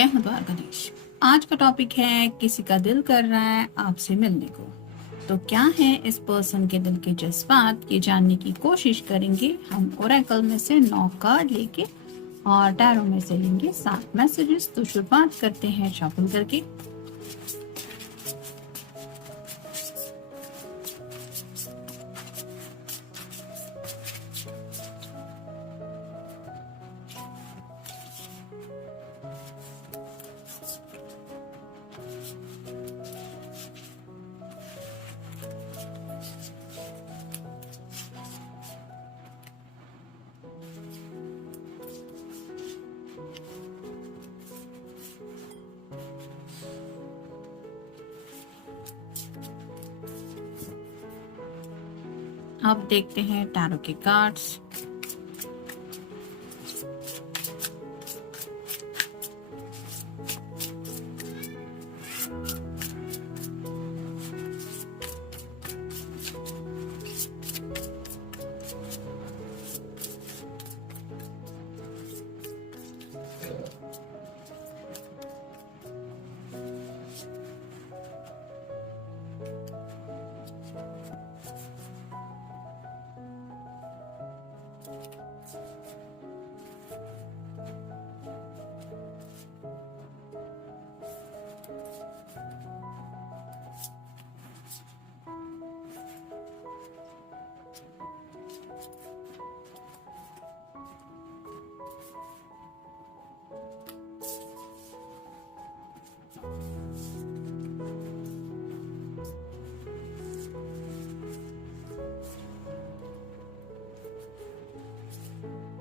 जय हो द्वारकाधीश। आज का टॉपिक है किसी का दिल कर रहा है आपसे मिलने को। तो क्या है इस पर्सन के दिल के जज्बात, ये जानने की कोशिश करेंगे हम ओरेकल में से 9 कार्ड लेके और टैरो में से लेंगे 7 मैसेजेस। तो शुरुआत करते हैं शफल करके। अब देखते हैं टैरो के कार्ड्स।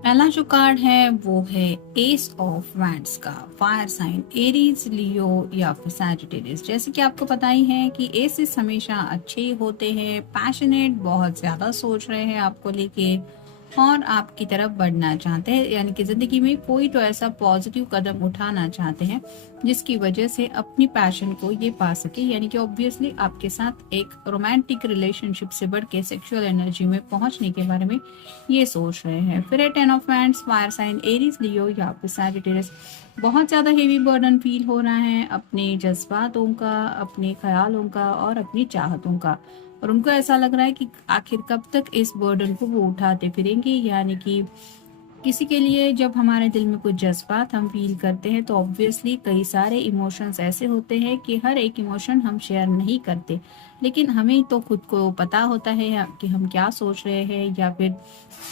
पहला जो कार्ड है वो है एस ऑफ वैंड्स का। फायर साइन एरीज, लियो या फिर सैजिटेरियस। जैसे कि आपको पता ही है कि एसिस हमेशा अच्छे ही होते हैं, पैशनेट, बहुत ज्यादा सोच रहे हैं आपको लेके और आपकी तरफ बढ़ना चाहते हैं, यानी कि जिंदगी में कोई तो ऐसा पॉजिटिव कदम उठाना चाहते हैं जिसकी वजह से अपनी पैशन को ये पा सके। यानी कि ऑब्वियसली आपके साथ एक रोमांटिक रिलेशनशिप से बढ़ के सेक्सुअल एनर्जी में पहुंचने के बारे में ये सोच रहे हैं। फिर है 10 of wands, fire sign Aries, Leo या फिर सैजिटेरियस। बहुत ज्यादा हेवी बर्डन फील हो रहा है अपने जज्बातों का, अपने ख्यालों का और अपनी चाहतों का, और उनको ऐसा लग रहा है कि आखिर कब तक इस बर्डन को वो उठाते फिरेंगे। यानी कि किसी के लिए जब हमारे दिल में कुछ जज्बात हम फील करते हैं तो ऑब्वियसली कई सारे इमोशंस ऐसे होते हैं कि हर एक इमोशन हम शेयर नहीं करते, लेकिन हमें तो खुद को पता होता है कि हम क्या सोच रहे हैं या फिर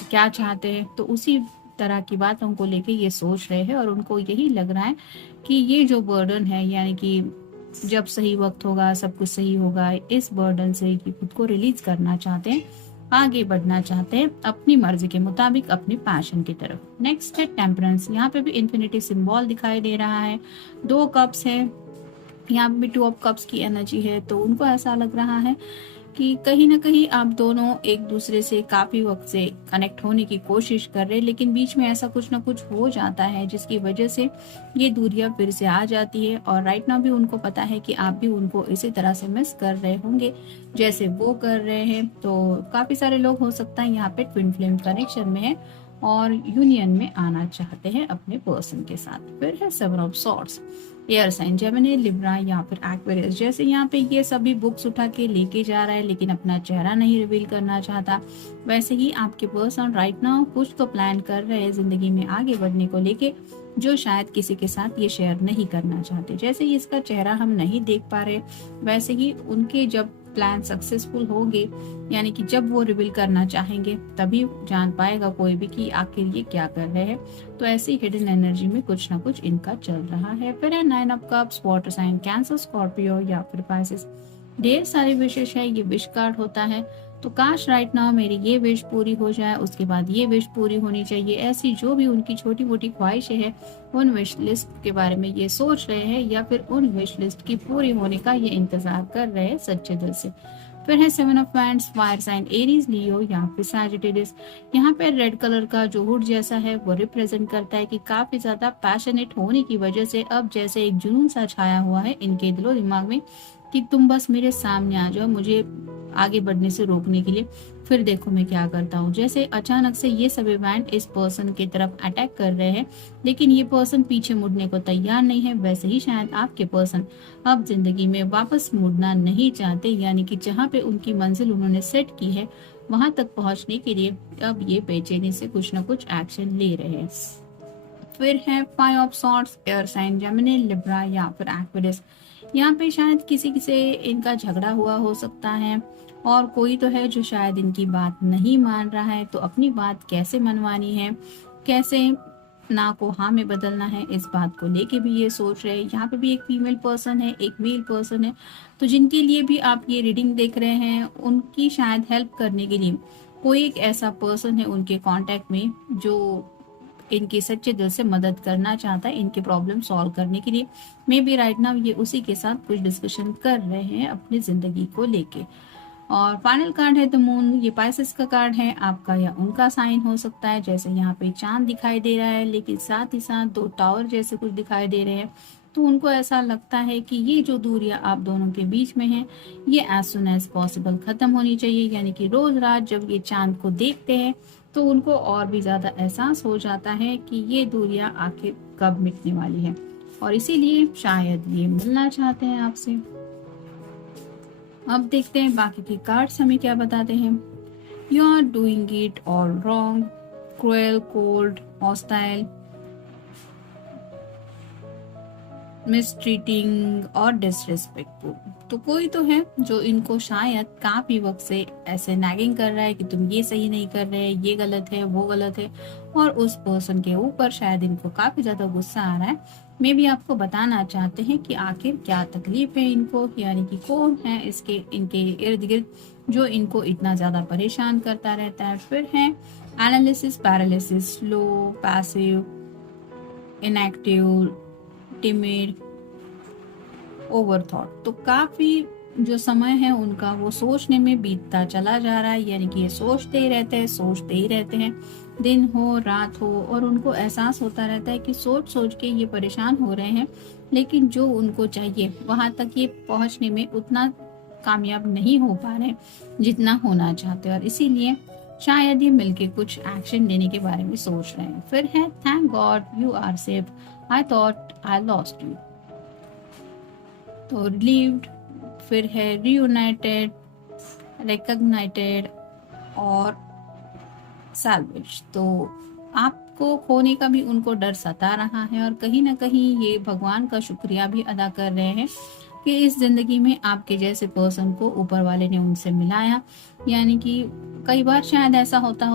क्या चाहते हैं। तो उसी तरह की बातों को लेके ये सोच रहे हैं और उनको यही लग रहा है कि ये जो बर्डन है, यानी कि जब सही वक्त होगा सब कुछ सही होगा, इस बर्डन से कि खुद को रिलीज करना चाहते हैं, आगे बढ़ना चाहते हैं अपनी मर्जी के मुताबिक अपने पैशन की तरफ। नेक्स्ट है टेम्परेंस। यहाँ पे भी इन्फिनिटी सिंबल दिखाई दे रहा है, 2 कप्स है, यहाँ पे भी 2 ऑफ कप्स की एनर्जी है। तो उनको ऐसा लग रहा है कि कहीं ना कहीं आप दोनों एक दूसरे से काफी वक्त से कनेक्ट होने की कोशिश कर रहे हैं, लेकिन बीच में ऐसा कुछ ना कुछ हो जाता है जिसकी वजह से ये दूरियां फिर से आ जाती है। और राइट नाउ भी उनको पता है कि आप भी उनको इसी तरह से मिस कर रहे होंगे जैसे वो कर रहे हैं। तो काफी सारे लोग हो सकता है यहाँ पे ट्विन फ्लेम कनेक्शन में है और यूनियन में आना चाहते हैं अपने पर्सन के साथ। फिर है 7 of swords, air sign Gemini, Libra या फिर एक्वेरियस। जैसे यहाँ पे ये सभी बुक्स उठा के लेके जा रहा है लेकिन अपना चेहरा नहीं रिवील करना चाहता, वैसे ही आपके पर्सन राइट नाउ कुछ तो प्लान कर रहे हैं जिंदगी में आगे बढ़ने को लेके, जो शायद किसी के साथ ये शेयर नहीं करना चाहते। जैसे ही इसका चेहरा हम नहीं देख पा रहे, वैसे ही उनके जब प्लान सक्सेसफुल होंगे, यानी कि जब वो रिवील करना चाहेंगे, तभी जान पाएगा कोई भी कि आखिर ये क्या कर रहे हैं। तो ऐसी हिडन एनर्जी में कुछ ना कुछ इनका चल रहा है। फिर है 9 of cups, water sign Cancer, Scorpio या फिर पाइसेस। ढेर सारी विशेष है, ये विश कार्ड होता है। तो काश राइट नाउ मेरी ये विश पूरी हो जाए, उसके बाद ये विश पूरी होनी चाहिए, ऐसी जो भी उनकी छोटी मोटी ख्वाहिशें हैं उन विश लिस्ट के बारे में ये सोच रहे हैं या फिर उन विश लिस्ट की पूरी होने का ये इंतजार कर रहे हैं सच्चे दिल से। फिर है 7 of wands, fire sign Aries, Leo या फिर सैजिटेरियस। यहाँ पे रेड कलर का जो हुड जैसा है वो रिप्रेजेंट करता है कि काफी ज्यादा पैशनेट होने की वजह से अब जैसे एक जुनून सा छाया हुआ है इनके दिलो दिमाग में कि तुम बस मेरे सामने आ जाओ, मुझे आगे बढ़ने से रोकने के लिए, फिर देखो मैं क्या करता हूँ। जैसे अचानक से ये सब इवेंट इस पर्सन की तरफ अटैक कर रहे हैं, लेकिन ये पर्सन पीछे मुड़ने को तैयार नहीं है। वैसे ही शायद आपके पर्सन अब जिंदगी में वापस मुड़ना नहीं चाहते, यानी कि जहाँ पे उनकी मंजिल उन्होंने सेट की है वहां तक पहुंचने के लिए अब ये बेचैनी से कुछ ना कुछ एक्शन ले रहे हैं। फिर है five of swords, air sign Gemini, Libra या फिर एक्वेरियस। यहाँ पे शायद किसी से इनका झगड़ा हुआ हो सकता है, और कोई तो है जो शायद इनकी बात नहीं मान रहा है। तो अपनी बात कैसे मनवानी है, कैसे ना को हाँ में बदलना है, इस बात को लेके भी ये सोच रहे हैं। यहाँ पे भी एक फीमेल पर्सन है, एक मेल पर्सन है, तो जिनके लिए भी आप ये रीडिंग देख रहे हैं उनकी शायद हेल्प करने के लिए कोई एक ऐसा पर्सन है उनके कांटेक्ट में जो इनकी सच्चे दिल से मदद करना चाहता है इनके प्रॉब्लम सॉल्व करने के लिए। मे बी राइट नाउ ये उसी के साथ कुछ डिस्कशन कर रहे हैं अपनी जिंदगी को लेके। और फाइनल कार्ड है द मून, ये पाइसेस का कार्ड है, आपका या उनका साइन हो सकता है। जैसे यहाँ पे चांद दिखाई दे रहा है, लेकिन साथ ही साथ दो टावर जैसे कुछ दिखाई दे रहे हैं। तो उनको ऐसा लगता है कि ये जो दूरियां आप दोनों के बीच में है ये एज सुन एज पॉसिबल खत्म होनी चाहिए। यानी कि रोज रात जब ये चांद को देखते हैं तो उनको और भी ज्यादा एहसास हो जाता है कि ये दूरियां आखिर कब मिटने वाली है, और इसीलिए शायद ये मिलना चाहते हैं आपसे। अब देखते हैं बाकी के कार्ड्स हमें क्या बताते हैं। You are doing it all wrong, cruel, cold, hostile, mistreating और डिसरिस्पेक्टफुल। तो कोई तो है जो इनको शायद काफी वक्त से ऐसे नैगिंग कर रहा है कि तुम ये सही नहीं कर रहे, ये गलत है, वो गलत है, और उस पर्सन के ऊपर शायद इनको काफी ज्यादा गुस्सा आ रहा है। मे भी आपको बताना चाहते हैं कि आखिर क्या तकलीफ है इनको, यानी कि कौन है इसके इनके इर्द गिर्द जो इनको इतना ज्यादा परेशान करता रहता है। फिर है analysis paralysis, slow, passive, inactive, timid, over thought. तो काफी जो समय है उनका वो सोचने में बीतता चला जा रहा है, यानी कि ये सोचते ही रहते हैं, दिन हो रात हो, और उनको एहसास होता रहता है कि सोच सोच के ये परेशान हो रहे हैं, लेकिन जो उनको चाहिए वहां तक ये पहुंचने में उतना कामयाब नहीं हो पा रहे जितना होना चाहते, और इसीलिए शायद ये मिलके कुछ एक्शन लेने के बारे में सोच रहे हैं। फिर है thank God you are safe, I thought I lost you. तो रिलीव्ड, फिर है रीयूनाइटेड, रिकॉग्नाइटेड और सैल्वेज। तो आपको खोने का भी उनको डर सता रहा है, और कहीं ना कहीं ये भगवान का शुक्रिया भी अदा कर रहे हैं कि इस जिंदगी में आपके जैसे पर्सन को ऊपर वाले ने उनसे मिलाया। यानी कि कई बार शायद ऐसा होता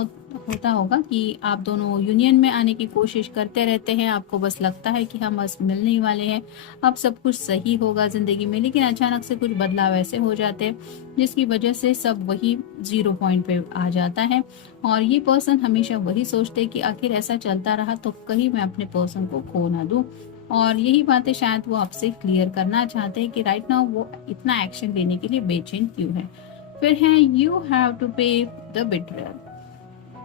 होगा कि आप दोनों यूनियन में आने की कोशिश करते रहते हैं, आपको बस लगता है कि हम बस मिलने ही वाले हैं, अब सब कुछ सही होगा जिंदगी में, लेकिन अचानक से कुछ बदलाव ऐसे हो जाते हैं जिसकी वजह से सब वही 0 पॉइंट पे आ जाता है। और ये पर्सन हमेशा वही सोचते हैं कि आखिर ऐसा चलता रहा तो कहीं मैं अपने पर्सन को खो ना दूं, और यही बातें शायद वो आपसे क्लियर करना चाहते हैं कि राइट नाउ वो इतना एक्शन लेने के लिए बेचैन क्यों है। फिर है यू हैव टू पे द बिट्रेयल।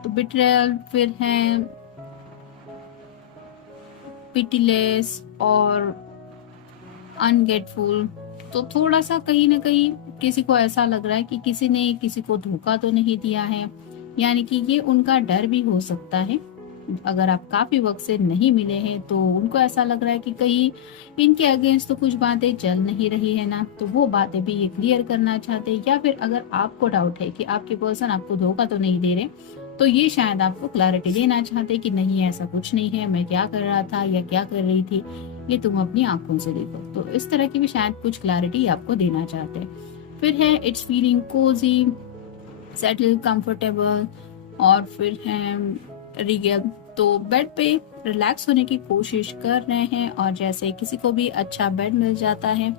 तो बिट्रेयल, फिर है पिटीलेस और अनगेटफुल। तो थोड़ा सा कहीं ना कहीं किसी को ऐसा लग रहा है कि किसी ने किसी को धोखा तो नहीं दिया है, यानी कि ये उनका डर भी हो सकता है। अगर आप काफी वक्त से नहीं मिले हैं तो उनको ऐसा लग रहा है कि कहीं इनके अगेंस्ट तो कुछ बातें चल नहीं रही है ना, तो वो बातें भी ये क्लियर करना चाहते हैं। या फिर अगर आपको डाउट है कि आपके पर्सन आपको धोखा तो नहीं दे रहे, तो ये शायद आपको क्लैरिटी देना चाहते हैं कि नहीं ऐसा कुछ नहीं है, मैं क्या कर रहा था या क्या कर रही थी ये तुम अपनी आंखों से देखो। तो इस तरह की भी शायद कुछ क्लैरिटी आपको देना चाहते हैं। फिर है it's feeling cozy, settle, comfortable, और फिर है रिगल। तो बेड पे रिलैक्स होने की कोशिश कर रहे हैं, और जैसे किसी को भी अच्छा बेड मिल जाता है,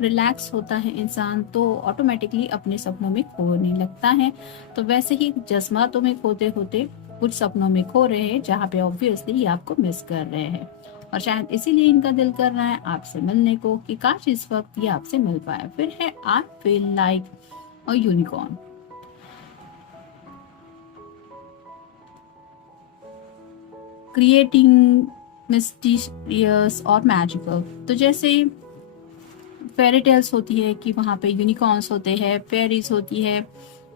रिलैक्स होता है इंसान, तो ऑटोमेटिकली अपने सपनों में खोने लगता है। तो वैसे ही जज्बातों में खोते होते कुछ सपनों में खो रहे हैं जहाँ पे ऑब्वियसली ये आपको मिस कर रहे हैं, और शायद इसीलिए इनका दिल कर रहा है आपसे मिलने को कि काश इस वक्त ये आपसे मिल पाए। फिर है I feel like a unicorn. Creating mysterious और मैजिकल। तो जैसे फेरी टेल्स होती है कि वहाँ पे यूनिकॉर्न्स होते हैं, फेरीज होती है,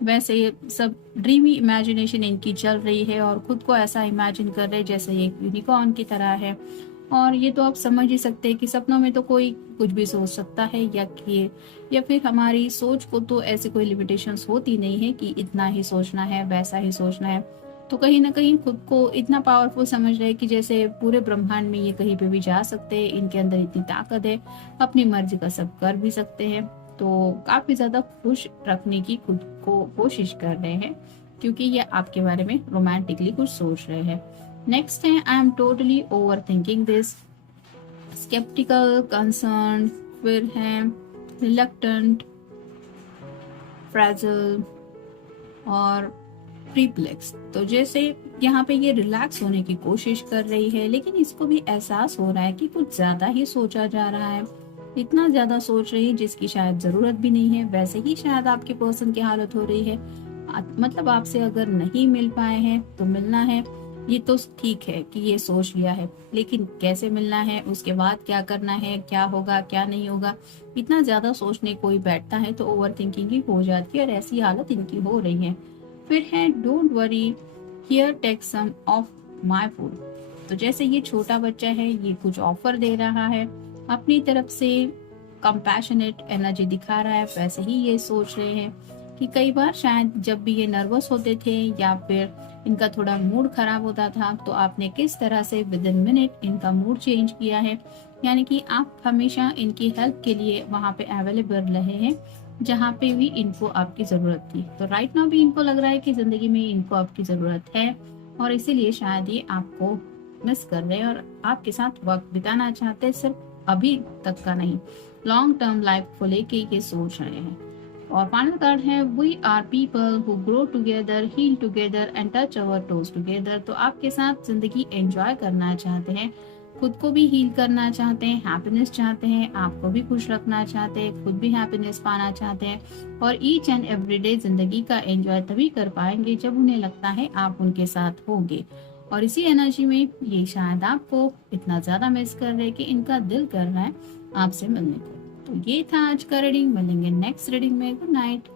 वैसे ये सब ड्रीमी इमेजिनेशन इनकी चल रही है और खुद को ऐसा इमेजिन कर रहे हैं जैसे ये यूनिकॉर्न की तरह है। और ये तो आप समझ ही सकते हैं कि सपनों में तो कोई कुछ भी सोच सकता है या फिर हमारी सोच को तो ऐसी कोई लिमिटेशंस होती नहीं है कि इतना ही सोचना है, वैसा ही सोचना है। तो कहीं ना कहीं खुद को इतना पावरफुल समझ रहे हैं कि जैसे पूरे ब्रह्मांड में ये कहीं पे भी जा सकते हैं, इनके अंदर इतनी ताकत है, अपनी मर्जी का सब कर भी सकते हैं। तो काफी ज्यादा खुश रखने की खुद को कोशिश कर रहे हैं क्योंकि ये आपके बारे में रोमांटिकली कुछ सोच रहे हैं। नेक्स्ट है I am totally overthinking this, sceptical, concern, फिर है रिलक्टेंट, फ्रेजल और प्रीप्लेक्स। तो जैसे यहाँ पे ये रिलैक्स होने की कोशिश कर रही है लेकिन इसको भी एहसास हो रहा है कि कुछ ज्यादा ही सोचा जा रहा है, इतना ज्यादा सोच रही है जिसकी शायद जरूरत भी नहीं है। वैसे ही शायद आपके पर्सन की हालत हो रही है, मतलब आपसे अगर नहीं मिल पाए हैं तो मिलना है, ये तो ठीक है कि ये सोच लिया है, लेकिन कैसे मिलना है, उसके बाद क्या करना है, क्या होगा क्या नहीं होगा, इतना ज्यादा सोचने कोई बैठता है तो ओवर थिंकिंग ही हो जाती है और ऐसी हालत इनकी हो रही है। फिर है don't worry, here take some of my food. तो जैसे ये छोटा बच्चा है, ये कुछ ऑफर दे रहा है, अपनी तरफ से कंपैशनेट एनर्जी दिखा रहा है। वैसे ही ये सोच रहे हैं कि कई बार शायद जब भी ये नर्वस होते थे या फिर इनका थोड़ा मूड खराब होता था तो आपने किस तरह से विद इन मिनट इनका मूड चेंज किया है, यानी कि आप हमेशा इनकी हेल्प के लिए वहां पे अवेलेबल रहे हैं जहाँ पे भी इनको आपकी जरूरत थी। तो राइट नाउ भी इनको लग रहा है कि जिंदगी में इनको आपकी जरूरत है और इसीलिए शायद ये आपको मिस कर रहे हैं और आपके साथ वक्त बिताना चाहते हैं, सिर्फ अभी तक का नहीं, लॉन्ग टर्म लाइफ को लेके ये सोच रहे हैं। और फाइनल कार्ड है we are people who grow together, heal together and touch our toes together. तो आपके साथ जिंदगी एंजॉय करना चाहते हैं, खुद को भी हील करना चाहते हैं, हैप्पीनेस चाहते हैं, आपको भी खुश रखना चाहते हैं, खुद भी हैप्पीनेस पाना चाहते हैं और ईच एंड एवरी डे जिंदगी का एंजॉय तभी कर पाएंगे जब उन्हें लगता है आप उनके साथ होंगे। और इसी एनर्जी में ये शायद आपको इतना ज्यादा मिस कर रहे हैं कि इनका दिल कर रहा है आपसे मिलने को। तो ये था आज का रीडिंग, मिलेंगे नेक्स्ट रीडिंग में। Good night.